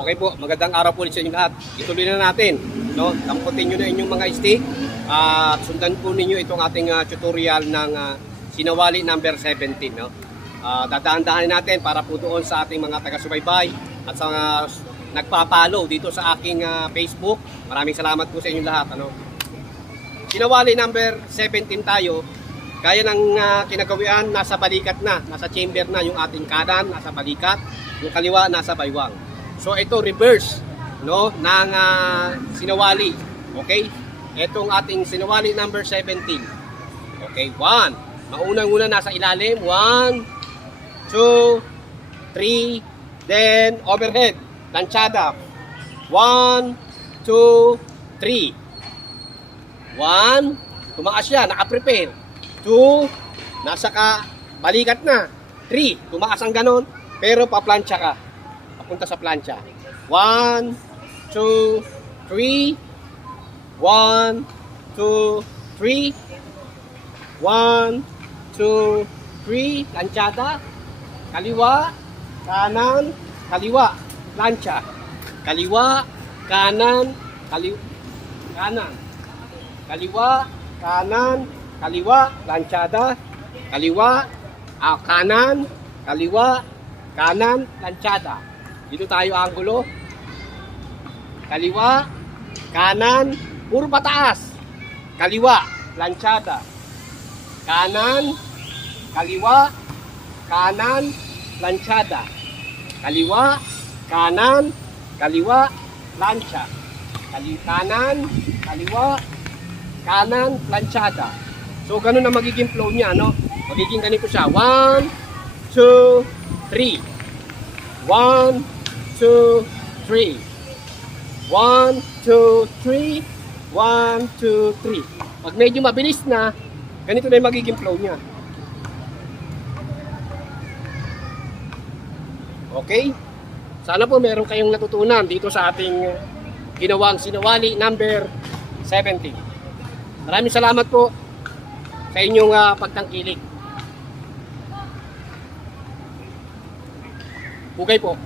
Okay po, magandang araw po sa inyo lahat. Ituloy na natin, no? Damputin nyo na inyong mga stick at sundan po ninyo itong ating tutorial ng sinawali number 17, no? Dadaan-dahanin natin para po doon sa ating mga taga-subaybay at sa nagpa-follow dito sa aking Facebook. Maraming salamat po sa inyo lahat, ano? Sinawali number 17 tayo. Gaya ng kinagawian, nasa balikat na, nasa chamber na yung ating kanan, nasa balikat, yung kaliwa nasa baywang. So ito reverse, no, ng sinawali. Okay? Itong ating sinawali number 17. Okay, 1. Maunang-una nasa ilalim, 1, 2, 3, then overhead, lanchada. 1, 2, 3. 1, tumaas siya, naka-prepare. 2, nasa balikat na. 3, tumaas ang ganon, pero paplansya ka. Papunta sa plancha. 1, 2, 3. 1, 2, 3. 1, 2, 3. Planchada. Kaliwa, kanan, kaliwa. Plancha. Kaliwa, kanan, kanan. Kaliwa, kanan, kaliwa. Planchada. Kaliwa, kanan, kaliwa, kanan, planchada. Dito tayo anggulo. Kaliwa, kanan, puro pataas. Kaliwa, planchada. Kanan, kaliwa, kanan, planchada. Kaliwa, kanan, kaliwa, plancha. Kanan, kaliwa, kanan, planchada. So, ganun na magiging flow niya, no? Magiging ganito siya. 1, 2, 3. 1, 2, 3. 1, 2, 3. 1, 2, 3. Pag medyo mabilis na, ganito na yung magiging flow niya. Okay? Sana po meron kayong natutunan dito sa ating ginawang sinawali number 17. Maraming salamat po sa inyong pagtangkilik. Okay po.